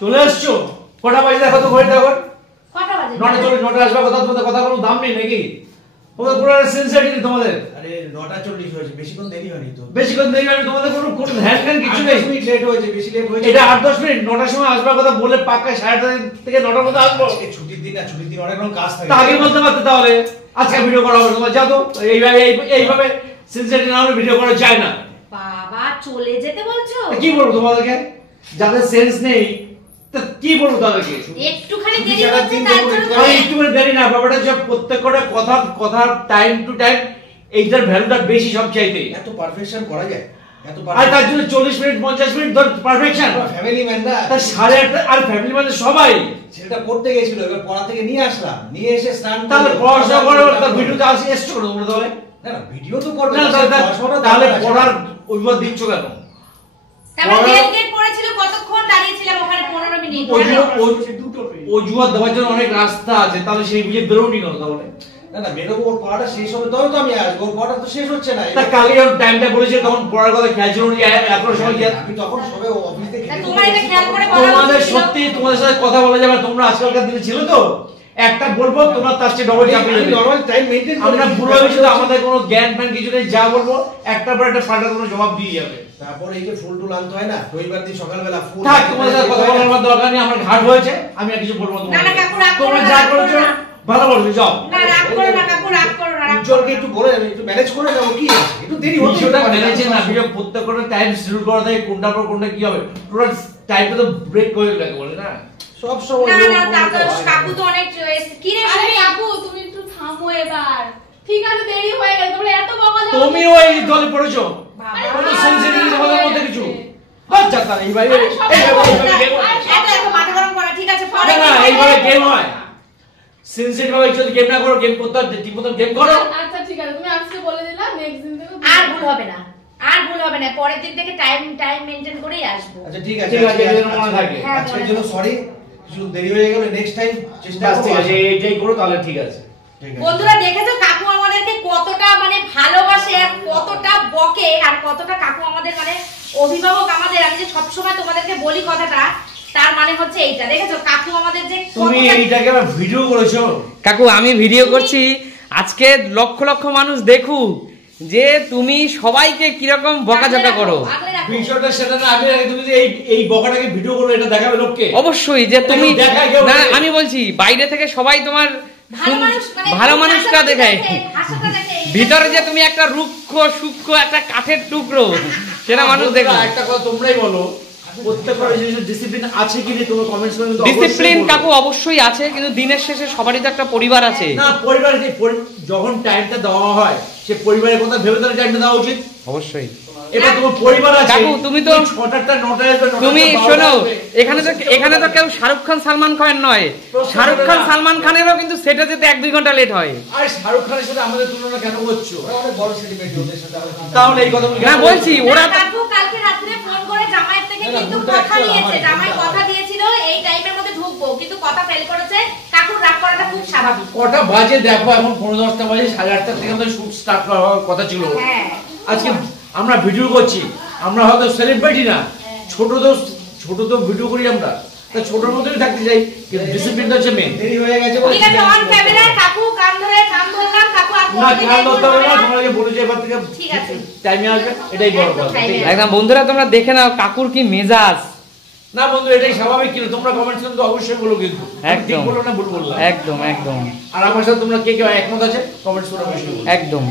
চলে আসছো? কটা বাজে দেখো তো, ঘড়িটা এখন কটা বাজে? 9:40, 9টা আসবে। তোমাদের কথা কোনো দাম নেই নাকি? তোমাদের পুরো সেন্সিটিভ তোমাদের। আরে 9:40 হয়েছে, বেশিক্ষণ দেরি হয়নি তো। বেশিক্ষণ দেরি হয়নি তোমাদের, কোনো ধ্যান জ্ঞান কিছু নেই। 10 মিনিট লেট হয়েছে, বেশি লেট হয়েছে। এটা 8-10 মিনিট, 9টার সময় আসবার কথা বলে পাক্কা 8:30 থেকে 9টার মধ্যে আসবো। আজকে ছুটির দিন না, ছুটির দিন অনেক রকম কাজ থাকে। তা আগে বলতে পারতে তাহলে। আজকে ভিডিও করা হবে তোমার, যাও তো। এইভাবে সেন্সিটিভ না হলে ভিডিও করা যায় না। বাবা চলে যেতে বলছো? কি বলবো তোমাদেরকে? যাদের সেন্স নেই তা কি বলবো তাদেরকে? একটুখানি দেরি হচ্ছে তার জন্য একটুখানি দেরি না, ব্যাপারটা যে প্রত্যেকটা কথা টাইম টু টাইম, এইটার ভ্যালুটা বেশি সব চাইতে। এত পারফেকশন করা যায়? এত আর তার জন্য 40 মিনিট 50 মিনিট ধর পারফেকশন। ফ্যামিলি ম্যান না, তার 8:30 আর ফ্যামিলি মানে সবাই। ছেলেটা পড়তে গেছিল, এবার পড়া থেকে নিয়ে আসলাম, নিয়ে এসে স্নান তাহলে পড়াশোনা করে তার ভিডিওতে আসি এসছো করে তোমরা তাহলে? না না, ভিডিও তো করবে না, না, তাহলে পড়ার অভিমত দিচ্ছ কেন? তারপরে গেট পড়েছিল, কতক্ষণ দাঁড়িয়েছিলাম ওখানে? 15 মিনিট। অজুহাত দেওয়ার জন্য অনেক রাস্তা আছে, তাহলে সেই বুঝে বেরোনি কেন তাহলে? না না, বেরোবো, ওর পড়াটা শেষ হবে তবে তো আমি আসবো, ওর পড়াটা তো শেষ হচ্ছে না। তা কালকে যখন টাইমটা বলেছে তখন পড়ার কথা খেয়াল ছিল না, এখনো সময় আমি তখন সবে অফিস থেকে তোমরা এটা খেয়াল করে বলা তোমাদের উচিত ছিল। সত্যি তোমাদের সাথে কথা বলা যাবে, তোমরা আজকালকার দিনে ছিল তো একটা বলবো তোমরা তার চেয়ে ডবল চাপিয়ে দেবে। নরমাল টাইম মেইনটেইন আমরা বুড়ো হয়েছি তো, আমাদের কোনো জ্ঞান ফ্যান কিছু নেই, যা বলবো একটার পর একটা পাল্টা তোমরা জবাব দিয়ে যাবে। তারপর এই যে ফুল টুল আনতে হয় না, রবিবার দিন সকালবেলা ফুল। থাক, তোমাদের সাথে কথা বলার আমার দরকার নেই, আমার ঘাট হয়েছে, আমি আর কিছু বলবো না। না, না, কাকু, রাগ করো তোমরা না, যা রাগ করো করেছো না। ভালো বলছো, যাও। না রাগ করো না কাকু, রাগ করো না, রাগ করো উজ্জ্বলকে না। একটু বলে আমি একটু ম্যানেজ করে যাবো, কি আছে একটু দেরি হচ্ছে। ভিডিওটা ম্যানেজে না, ভিডিও প্রত্যেকটা টাইম শিডিউল করা থাকে, কোনটা পর কোনটা কি হবে, টোটাল টাইমটা তো ব্রেক করে লাগে বলে না সব সময়। না না, তা তো কাকু তো অনেক কি রে আরে কাকু তুমি একটু থামো এবার। ঠিক আছে দেরি হয়ে গেল, তোমরা এত বকা দাও। তুমি ওই দলে পড়েছো, বাবা কোনো সেনসিটিভিটি তোমাদের মধ্যে কিছু বাচ্চা তার এই ভাই এত মাথা গরম করা ঠিক আছে, পরে না এইভাবে গেম হয়। সেনসিটিভ ভাবে যদি গেম না করো, গেম করতে ঠিক মতো গেম করো। আচ্ছা ঠিক আছে, তুমি আজকে বলে দিলাম, নেক্সট দিন থেকে আর ভুল হবে না, আর ভুল হবে না, পরের দিন থেকে টাইম মেইনটেইন করেই আসবো। আচ্ছা ঠিক আছে, ঠিক আছে, এই জন্য মনে থাকে। হ্যাঁ, আজকের জন্য সরি, কিছু দেরি হয়ে গেল, নেক্সট টাইম চেষ্টা বাস করব। ঠিক আছে, এইটাই করো তাহলে ঠিক আছে। ঠিক আছে। বন্ধুরা দেখেছো কাকু আমাদেরকে কতটা মানে ভালোবাসে, আর কতটা বকে, আর কতটা কাকু আমাদের মানে অভিভাবক আমাদের। আমি যে সবসময় তোমাদেরকে বলি কথাটা, তার মানে হচ্ছে এইটা। দেখেছো কাকু আমাদের যে তুমি এইটাকে আবার ভিডিও করেছো? কাকু আমি ভিডিও করছি, আজকে লক্ষ লক্ষ মানুষ দেখুক যে তুমি সবাইকে কিরকম বকাঝকা করো। আগলে রাখো। বিষয়টা সেটা না, আমি তুমি যে এই বকাটাকে ভিডিও করো, এটা দেখাবে লোককে। অবশ্যই যে তুমি দেখায় কেউ না, নেই। আমি বলছি বাইরে থেকে সবাই তোমার ভালো মানুষ মানে ভালো মানুষটা দেখায়, হাসাটা দেখে ভিতরে যে তুমি একটা রুক্ষ সূক্ষ্ম একটা কাঠের টুকরো সেটা মানুষ দেখো। একটা কথা তোমরাই বলো, প্রত্যেকটা জিনিসের ডিসিপ্লিন আছে কি নেই তোমরা কমেন্টস করে কিন্তু ডিসিপ্লিন কাকু অবশ্যই আছে, কিন্তু দিনের শেষে সবারই তো একটা পরিবার আছে। না, পরিবারে যখন টাইমটা দেওয়া হয় সে পরিবারের কথা ভেবে তাহলে টাইমটা দেওয়া উচিত। অবশ্যই এটা তোমার পরিবার আছে কাকু, তুমি তো 6টা 9টায় আসবে, 9টা তুমি 12টা শোনো, আসবে। এখানে তো কেউ শাহরুখ খান সালমান খান নয়, শাহরুখ খান সালমান খানেরও কিন্তু সেটা যেতে 1-2 ঘন্টা লেট হয়। আর শাহরুখ খানের সাথে আমাদের তুলনা কেন করছো? ওরা অনেক বড় সেলিব্রিটি, ওদের সাথে আমরা চিন্তা তাহলে এই কথা না বলছি ওরা না, কাকু কালকে রাত্রে ফোন করে জামাইয়ের থেকে না, না, কিন্তু ভুলটা কথা actual নিয়েছে, আমারই, জামাই ভুলটা কথা আমারই। দিয়েছিল এই টাইমের মধ্যে ঢুকবো, কিন্তু কথা ফেল করেছে। কাকুর রাগ করাটা খুব স্বাভাবিক। কটা বাজে দেখো, এখন 9:10টা বাজে, 8:30 থেকে আমাদের শুট স্টার্ট হওয়ার কথা ছিল। হ্যাঁ আজকে আমরা ভিডিও করছি, আমরা হয়তো সেলিব্রিটি না, ছোট তো ভিডিও করি আমরা, তা ছোটর মধ্যেই থাকতে চাই, কিন্তু ডিসিপ্লিনটা হচ্ছে মেন। দেরি হয়ে গেছে ঠিক আছে, অন ক্যামেরা কাকু কান ধরলাম, কাকু আর না, কোনোদিন খেয়াল এই করতে ভুল হবে না, হবে না। তোমাকে বলেছি এবার থেকে ঠিক আছে। টাইমে আসবে, এটাই বড় কথা। ঠিক আছে? একদম বন্ধুরা তোমরা দেখে নাও কাকুর কি মেজাজ। না বন্ধু, এটাই স্বাভাবিক, কিন্তু তোমরা কমেন্টস কিন্তু অবশ্যই বলো, কিন্তু একদম। ঠিক বলো না ভুল বললাম। একদম একদম আর আমার সাথে তোমরা কে কে একমত আছে কমেন্টস করে অবশ্যই বলো। একদম।